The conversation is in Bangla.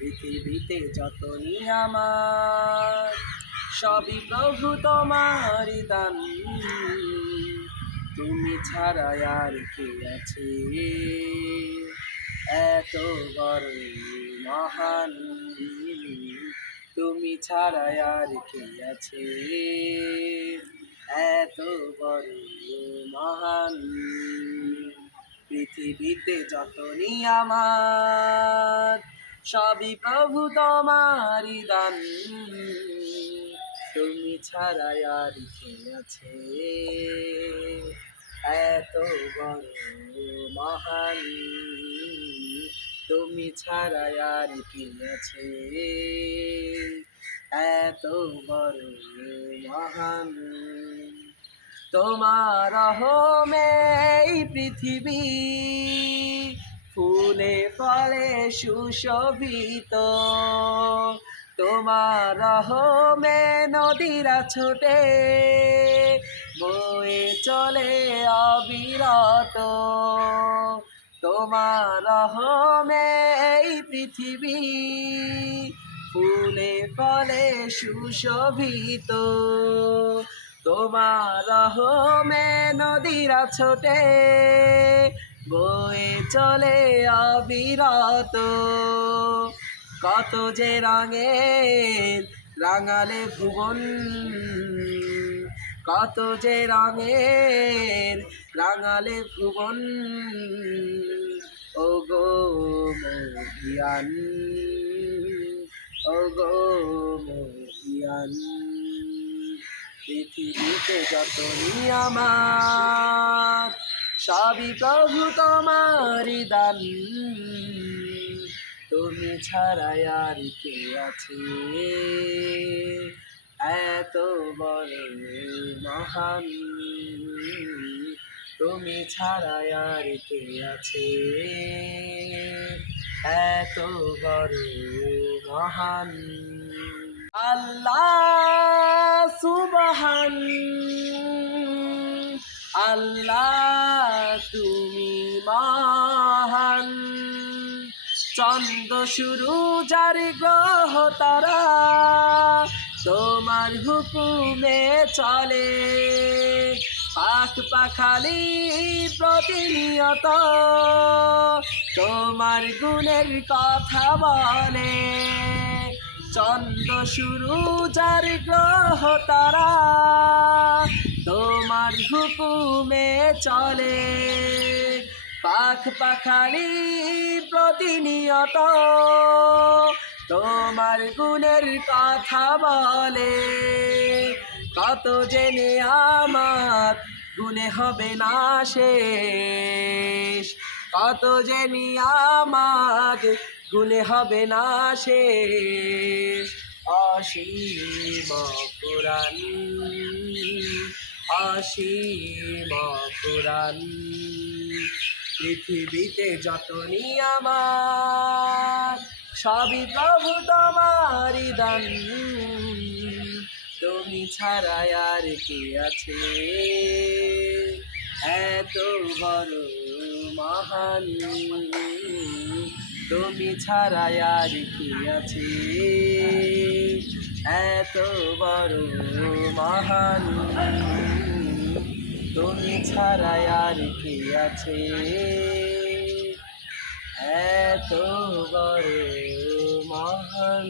পৃথিবীতে যত আমার, সবই প্রভু তোমারই দান তুমি ছাড়া আর কে আছে? এত বড় মহান তুমি ছাড়া আর কে আছে? এত বড় মহান পৃথিবীতে যত আমার সবই প্রভু তোমারই দান তুমি ছাড়া আর কে আছে? এত বড় মহান। তুমি ছাড়া আর কে আছে? এত বড় মহান। তোমার এই পৃথিবী ফুলে ফলে সুশোভিত। তোমার রহমে নদীরা ছোটে, বয়ে চলে অবিরত। তোমার রহমে এই পৃথিবী ফুলে ফলে সুশোভিত। তোমার রহমে নদীরা ছোটে বয়ে চলে অবিরত। কত যে রঙের রাঙালে ভুবন, কত যে রঙের রাঙালে ভুবন। ও গো মহিয়ান ও গো মহিয়ান, পৃথিবীতে যত আমার সবই প্রভু তোমারই দান। তুমি ছাড়া আর কে আছে? এত বড় মহান তুমি ছাড়া আর কে আছে? এত বড় মহান আল্লাহ সুবহান। আল্লাহ চন্দ্র শুরু, যার গ্রহ তারা তোমার হুকুমে চলে। পাখ পাখালি প্রতিনিয়ত তোমার গুণের কথা বলে। চন্দ্র শুরু, যার গ্রহ তারা তোমার হুকুমে চলে। পাখ পাখালি প্রতিনিয়ত। তোমার গুণের কথা বলে, কত জেনে আমার গুণে হবে না শেষ। কত জেনে আমার গুণে হবে না শেষ। অসীম পুরাণ অসীম পুরাণ পৃথিবীতে যতনি আমার সবই প্রভু তোমারই দান। তুমি ছাড়া আর কে আছে? এত বড় মহান তুমি ছাড়া আর কে আছে? এত বড় মহান তুমি ছাড়া আর কি আছে? এত বড় মহান